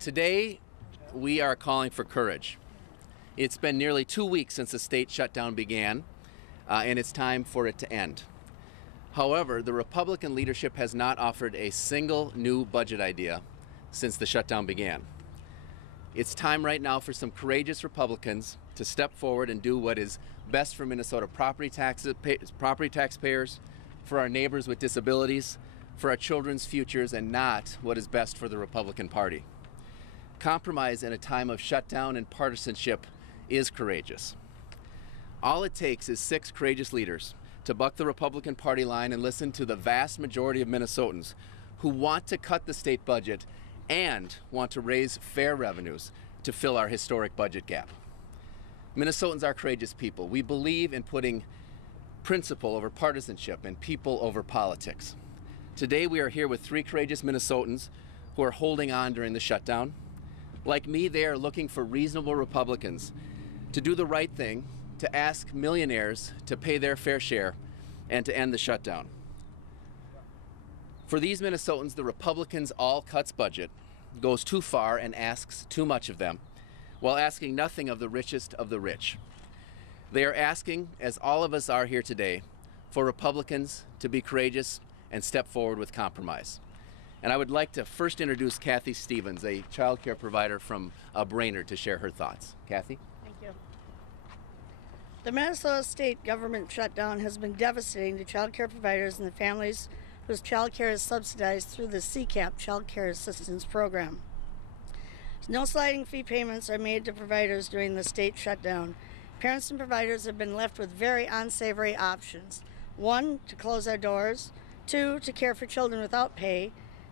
Today, we are calling for courage. It's been nearly 2 weeks since the state shutdown began, and it's time for it to end. However, the Republican leadership has not offered a single new budget idea since the shutdown began. It's time right now for some courageous Republicans to step forward and do what is best for Minnesota property taxpayers, for our neighbors with disabilities, for our children's futures, and not what is best for the Republican Party. Compromise in a time of shutdown and partisanship is courageous. All it takes is 6 courageous leaders to buck the Republican Party line and listen to the vast majority of Minnesotans who want to cut the state budget and want to raise fair revenues to fill our historic budget gap. Minnesotans are courageous people. We believe in putting principle over partisanship and people over politics. Today we are here with 3 courageous Minnesotans who are holding on during the shutdown. Like me, they are looking for reasonable Republicans to do the right thing, to ask millionaires to pay their fair share, and to end the shutdown. For these Minnesotans, the Republicans' all-cuts budget goes too far and asks too much of them, while asking nothing of the richest of the rich. They are asking, as all of us are here today, for Republicans to be courageous and step forward with compromise. And I would like to first introduce Kathy Stevens, a child care provider from Brainerd, to share her thoughts. Kathy? Thank you. The Minnesota state government shutdown has been devastating to child care providers and the families whose child care is subsidized through the CCAP Child Care Assistance Program. No sliding fee payments are made to providers during the state shutdown. Parents and providers have been left with very unsavory options. 1, to close our doors. 2, to care for children without pay.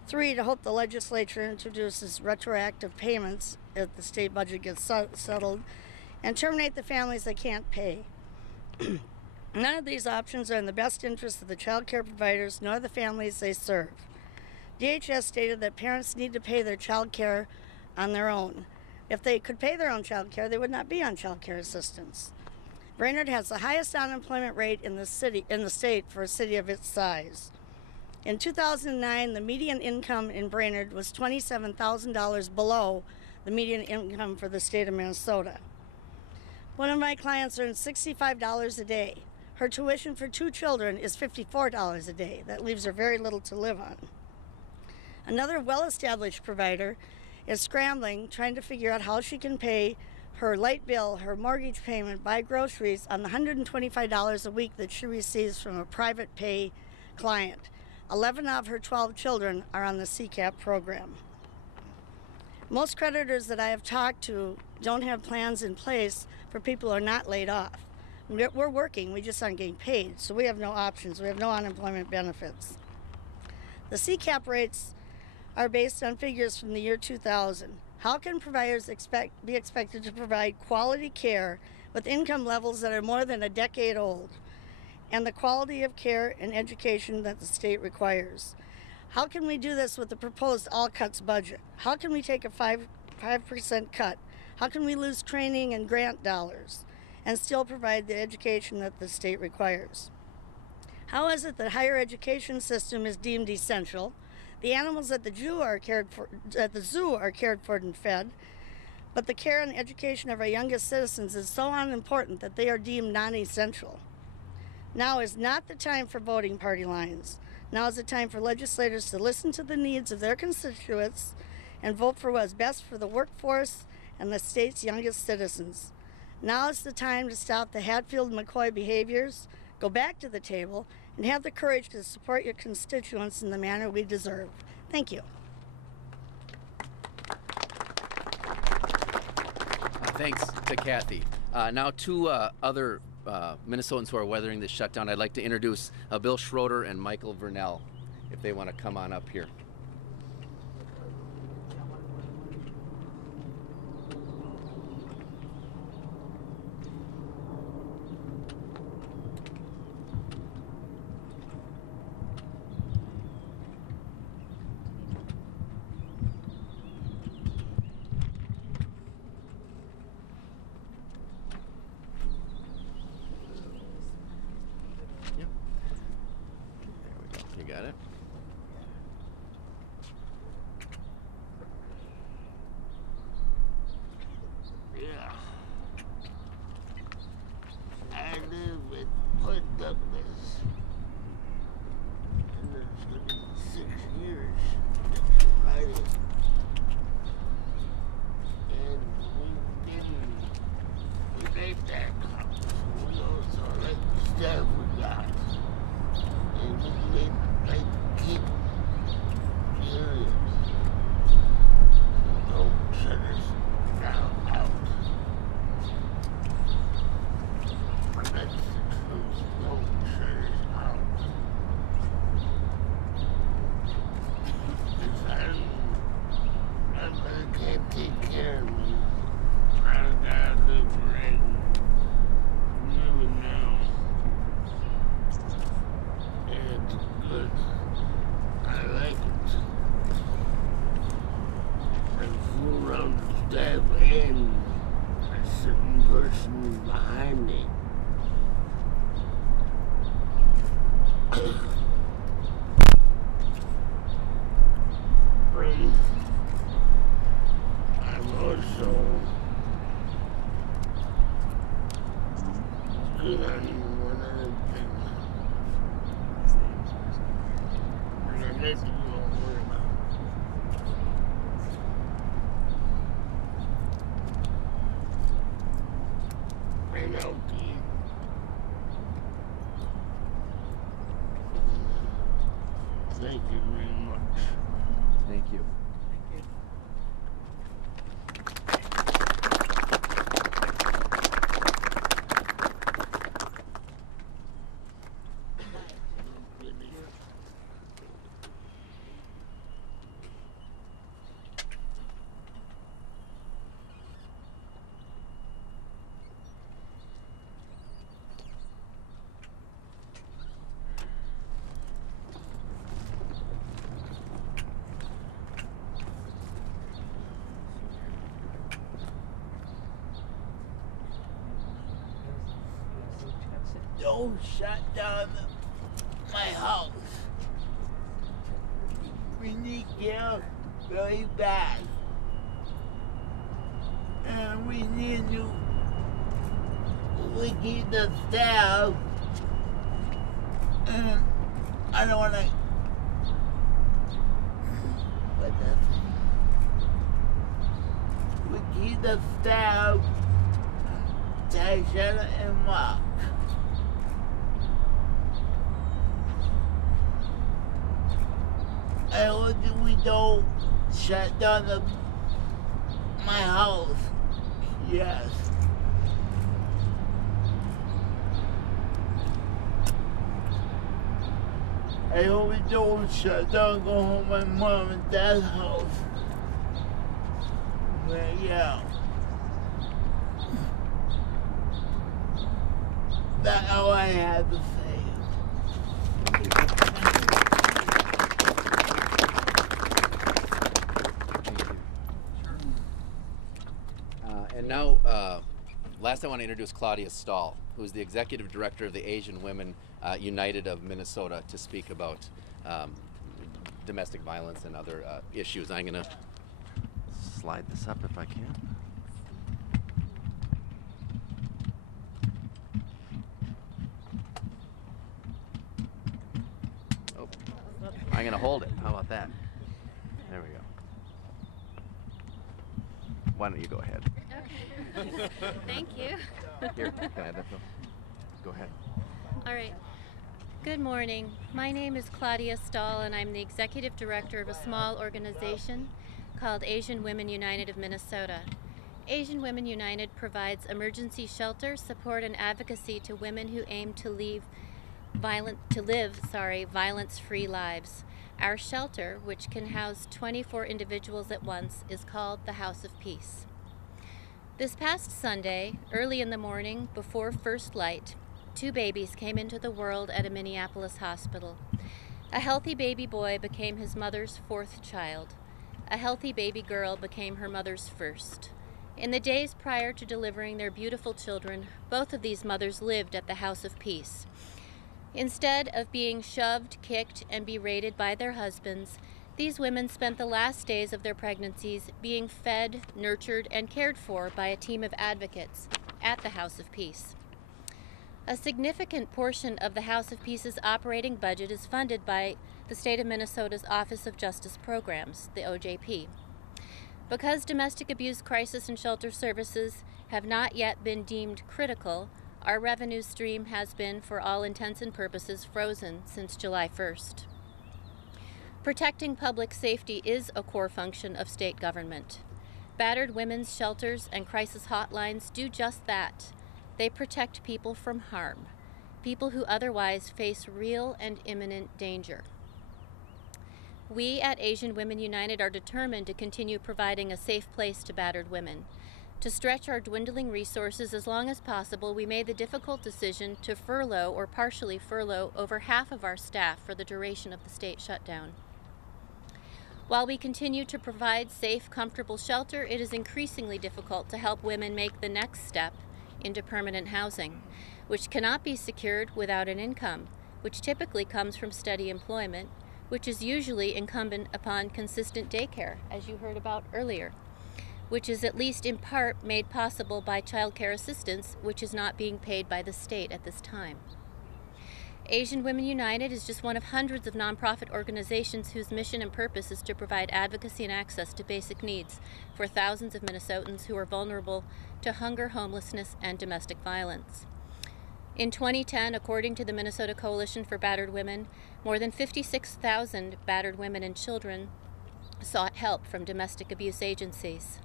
3, to hope the legislature introduces retroactive payments if the state budget gets settled, and terminate the families that can't pay. None of these options are in the best interest of the child care providers nor the families they serve. DHS stated that parents need to pay their child care on their own. If they could pay their own child care, they would not be on child care assistance. Brainerd has the highest unemployment rate in the state for a city of its size. In 2009, the median income in Brainerd was $27,000 below the median income for the state of Minnesota. One of my clients earns $65 a day. Her tuition for 2 children is $54 a day. That leaves her very little to live on. Another well-established provider is scrambling, trying to figure out how she can pay her light bill, her mortgage payment, buy groceries on the $125 a week that she receives from a private pay client. 11 of her 12 children are on the CCAP program. Most creditors that I have talked to don't have plans in place for people who are not laid off. We're working, we just aren't getting paid, so we have no options. We have no unemployment benefits. The CCAP rates are based on figures from the year 2000. How can providers be expected to provide quality care with income levels that are more than a decade old and the quality of care and education that the state requires? How can we do this with the proposed all-cuts budget? How can we take a 5% cut? How can we lose training and grant dollars and still provide the education that the state requires? How is it that higher education system is deemed essential? The animals at the zoo are cared for and fed, but the care and education of our youngest citizens is so unimportant that they are deemed non-essential. Now is not the time for voting party lines. Now is the time for legislators to listen to the needs of their constituents and vote for what is best for the workforce and the state's youngest citizens. Now is the time to stop the Hatfield-McCoy behaviors, go back to the table, and have the courage to support your constituents in the manner we deserve. Thank you. Thanks to Kathy. Now 2 other Minnesotans who are weathering this shutdown. I'd like to introduce Bill Schroeder and Michael Vernell, if they want to come on up here. Got it. step in a certain person behind me. I'm also good on one other thing. And I make you all worry about. I'm healthy. Thank you very much. Thank you. Don't shut down my house. We need care very bad. And we need to keep the staff. And I don't want to. What the? We keep the staff. Tashana and Mark. I hope that we don't shut down my house. Yes. I hope we don't shut down, go home my mom and dad's house. But yeah. That's all I have to say. And now, last I want to introduce Claudia Stahl, who is the Executive Director of the Asian Women United of Minnesota, to speak about domestic violence and other issues. I'm going to slide this up if I can. Oh, I'm going to hold it. How about that? There we go. Why don't you go ahead? Okay. Thank you. Here, can I have that, Phil? Go ahead. All right. Good morning. My name is Claudia Stahl, and I'm the Executive Director of a small organization called Asian Women United of Minnesota. Asian Women United provides emergency shelter, support, and advocacy to women who aim to live violence-free lives. Our shelter, which can house 24 individuals at once, is called the House of Peace. This past Sunday, early in the morning, before first light, 2 babies came into the world at a Minneapolis hospital. A healthy baby boy became his mother's 4th child. A healthy baby girl became her mother's 1st. In the days prior to delivering their beautiful children, both of these mothers lived at the House of Peace. Instead of being shoved, kicked, and berated by their husbands, these women spent the last days of their pregnancies being fed, nurtured, and cared for by a team of advocates at the House of Peace. A significant portion of the House of Peace's operating budget is funded by the state of Minnesota's Office of Justice Programs, the OJP. Because domestic abuse crisis and shelter services have not yet been deemed critical, our revenue stream has been, for all intents and purposes, frozen since July 1st. Protecting public safety is a core function of state government. Battered women's shelters and crisis hotlines do just that. They protect people from harm, people who otherwise face real and imminent danger. We at Asian Women United are determined to continue providing a safe place to battered women. To stretch our dwindling resources as long as possible, we made the difficult decision to furlough or partially furlough over half of our staff for the duration of the state shutdown. While we continue to provide safe, comfortable shelter, it is increasingly difficult to help women make the next step into permanent housing, which cannot be secured without an income, which typically comes from steady employment, which is usually incumbent upon consistent daycare, as you heard about earlier, which is at least in part made possible by child care assistance, which is not being paid by the state at this time. Asian Women United is just one of hundreds of nonprofit organizations whose mission and purpose is to provide advocacy and access to basic needs for thousands of Minnesotans who are vulnerable to hunger, homelessness, and domestic violence. In 2010, according to the Minnesota Coalition for Battered Women, more than 56,000 battered women and children sought help from domestic abuse agencies.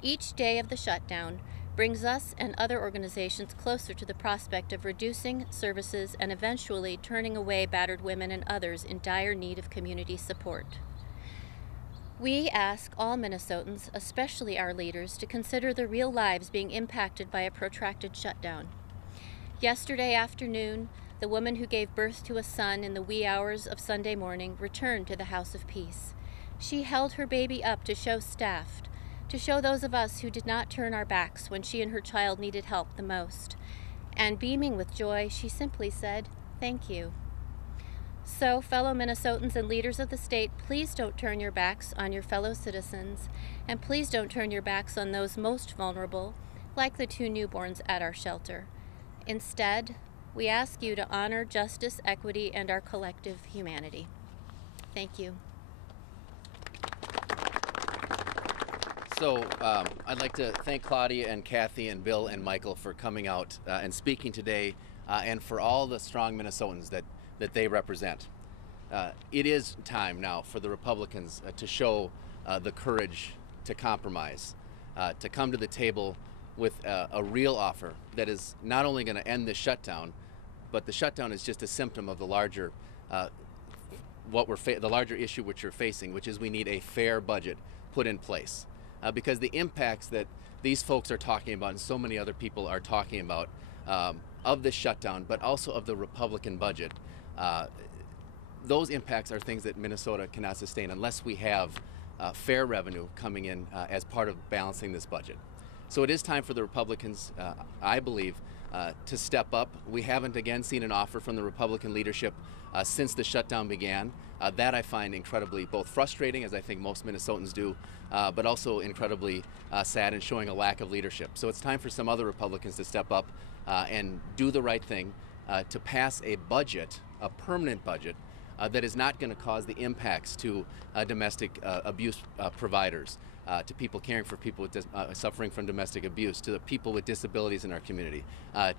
Each day of the shutdown brings us and other organizations closer to the prospect of reducing services and eventually turning away battered women and others in dire need of community support. We ask all Minnesotans, especially our leaders, to consider the real lives being impacted by a protracted shutdown. Yesterday afternoon, the woman who gave birth to a son in the wee hours of Sunday morning returned to the House of Peace. She held her baby up to show staff, to show those of us who did not turn our backs when she and her child needed help the most. And beaming with joy, she simply said, "Thank you." So, fellow Minnesotans and leaders of the state, please don't turn your backs on your fellow citizens, and please don't turn your backs on those most vulnerable, like the 2 newborns at our shelter. Instead, we ask you to honor justice, equity, and our collective humanity. Thank you. So I'd like to thank Claudia and Kathy and Bill and Michael for coming out and speaking today, and for all the strong Minnesotans that they represent. It is time now for the Republicans to show the courage to compromise, to come to the table with a real offer that is not only going to end this shutdown, but the shutdown is just a symptom of the larger the larger issue which you're facing, which is we need a fair budget put in place. Because the impacts that these folks are talking about and so many other people are talking about of this shutdown, but also of the Republican budget, those impacts are things that Minnesota cannot sustain unless we have fair revenue coming in as part of balancing this budget. So it is time for the Republicans, I believe, to step up. We haven't again seen an offer from the Republican leadership since the shutdown began. That I find incredibly both frustrating, as I think most Minnesotans do, but also incredibly sad and showing a lack of leadership. So it's time for some other Republicans to step up and do the right thing to pass a budget, a permanent budget, that is not going to cause the impacts to domestic abuse providers, to people caring for people with suffering from domestic abuse, to the people with disabilities in our community,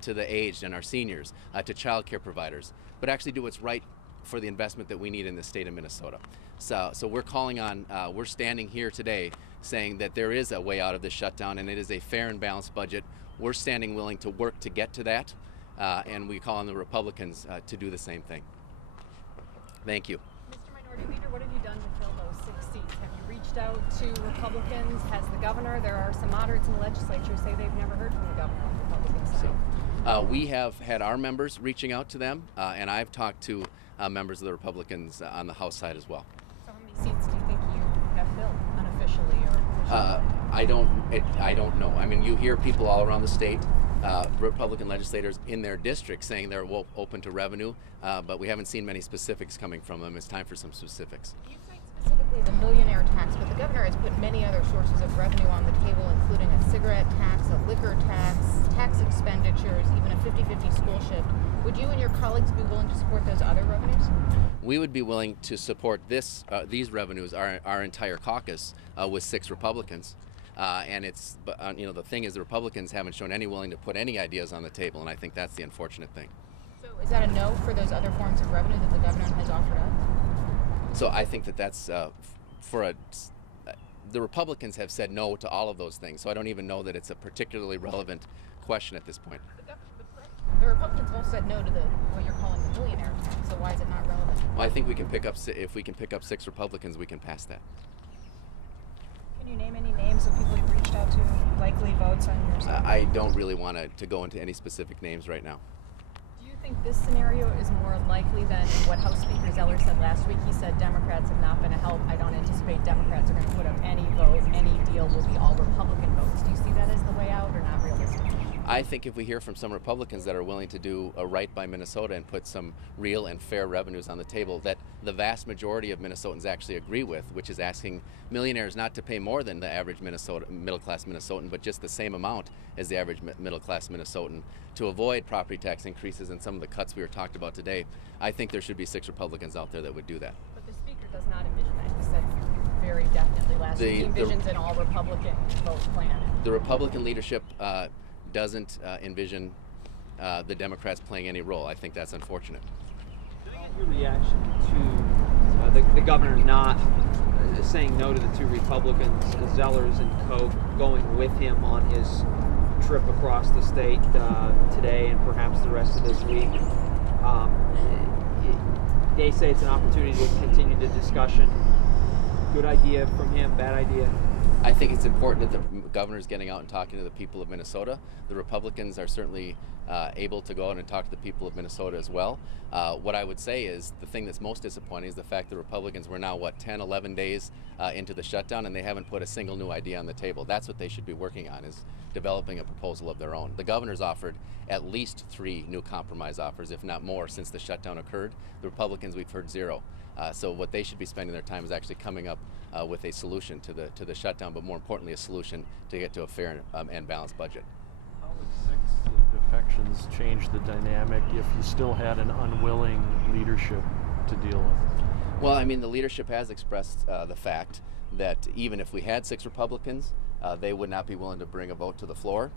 to the aged and our seniors, to child care providers, but actually do what's right for the investment that we need in the state of Minnesota. So we're calling on, we're standing here today saying that there is a way out of this shutdown, and it is a fair and balanced budget. We're standing willing to work to get to that, and we call on the Republicans to do the same thing. Thank you. Mr. Minority Leader, what have you done to fill those 6 seats? Have you reached out to Republicans? Has the governor, there are some moderates in the legislature, say they've never heard from the governor on the Republican side. We have had our members reaching out to them, and I've talked to members of the Republicans on the House side as well. So how many seats do you think you have filled unofficially or officially? I don't know. I mean, you hear people all around the state, Republican legislators in their district saying they're open to revenue, but we haven't seen many specifics coming from them. It's time for some specifics. You cite specifically the millionaire tax, but the governor has put many other sources of revenue on the table, including a cigarette tax, a liquor tax, tax expenditures, even a 50-50 school shift. Would you and your colleagues be willing to support those other revenues? We would be willing to support these revenues, our entire caucus, with 6 Republicans. And it's, the thing is, the Republicans haven't shown any willing to put any ideas on the table, and I think that's the unfortunate thing. So is that a no for those other forms of revenue that the governor has offered up? So I think that that's the Republicans have said no to all of those things, so I don't even know that it's a particularly relevant question at this point. The Republicans both said no to what you're calling the millionaire tax, so why is it not relevant? Well, I think we can pick up, if we can pick up 6 Republicans, we can pass that. Can you name any names of people you've reached out to, likely votes on your side? I don't really want to go into any specific names right now. Do you think this scenario is more likely than what House Speaker Zeller said last week? He said Democrats have not been a help. I don't anticipate Democrats are going to put up any vote. Any deal will be all Republican votes. Do you see that as the way out or not realistic? I think if we hear from some Republicans that are willing to do a right by Minnesota and put some real and fair revenues on the table that the vast majority of Minnesotans actually agree with, which is asking millionaires not to pay more than the average middle-class Minnesotan, but just the same amount as the average middle-class Minnesotan, to avoid property tax increases and some of the cuts we were talked about today, I think there should be 6 Republicans out there that would do that. But the Speaker does not envision that. He said very definitely last week he envisions an all-Republican vote plan. The Republican leadership doesn't envision the Democrats playing any role. I think that's unfortunate. Can I get your reaction to the governor not saying no to the 2 Republicans, Zellers and Koch, going with him on his trip across the state today and perhaps the rest of this week? They say it's an opportunity to continue the discussion. Good idea from him, bad idea? I think it's important that the governor's getting out and talking to the people of Minnesota. The Republicans are certainly able to go out and talk to the people of Minnesota as well. What I would say is the thing that's most disappointing is the fact that Republicans were now, 10, 11 days into the shutdown, and they haven't put a single new idea on the table. That's what they should be working on, is developing a proposal of their own. The governor's offered at least 3 new compromise offers, if not more, since the shutdown occurred. The Republicans, we've heard 0. So what they should be spending their time is actually coming up with a solution to the shutdown, but more importantly, a solution to get to a fair and balanced budget. How would 6 defections change the dynamic if you still had an unwilling leadership to deal with? Well, I mean, the leadership has expressed the fact that even if we had 6 Republicans, they would not be willing to bring a vote to the floor.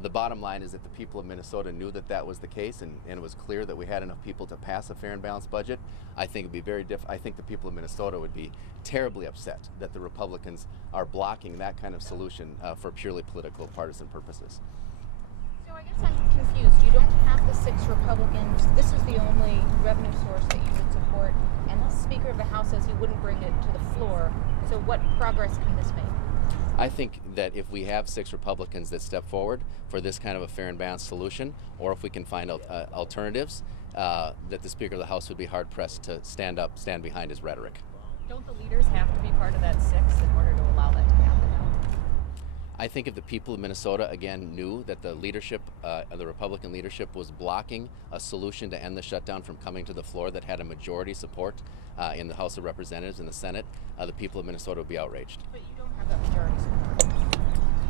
The bottom line is that the people of Minnesota knew that that was the case, and it was clear that we had enough people to pass a fair and balanced budget. I think it'd be I think the people of Minnesota would be terribly upset that the Republicans are blocking that kind of solution for purely political, partisan purposes. So I guess I'm confused. You don't have the 6 Republicans. This is the only revenue source that you would support, and the Speaker of the House says he wouldn't bring it to the floor. So what progress can this make? I think that if we have 6 Republicans that step forward for this kind of a fair and balanced solution, or if we can find alternatives, that the Speaker of the House would be hard-pressed to stand behind his rhetoric. Don't the leaders have to be part of that 6 in order to allow that to happen? I think if the people of Minnesota, again, knew that the leadership, the Republican leadership, was blocking a solution to end the shutdown from coming to the floor that had a majority support in the House of Representatives and the Senate, the people of Minnesota would be outraged. But you don't have that majority support.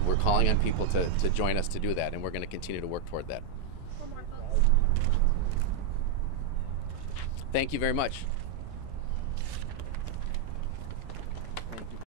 We're calling on people to join us to do that, and we're going to continue to work toward that. Thank you very much.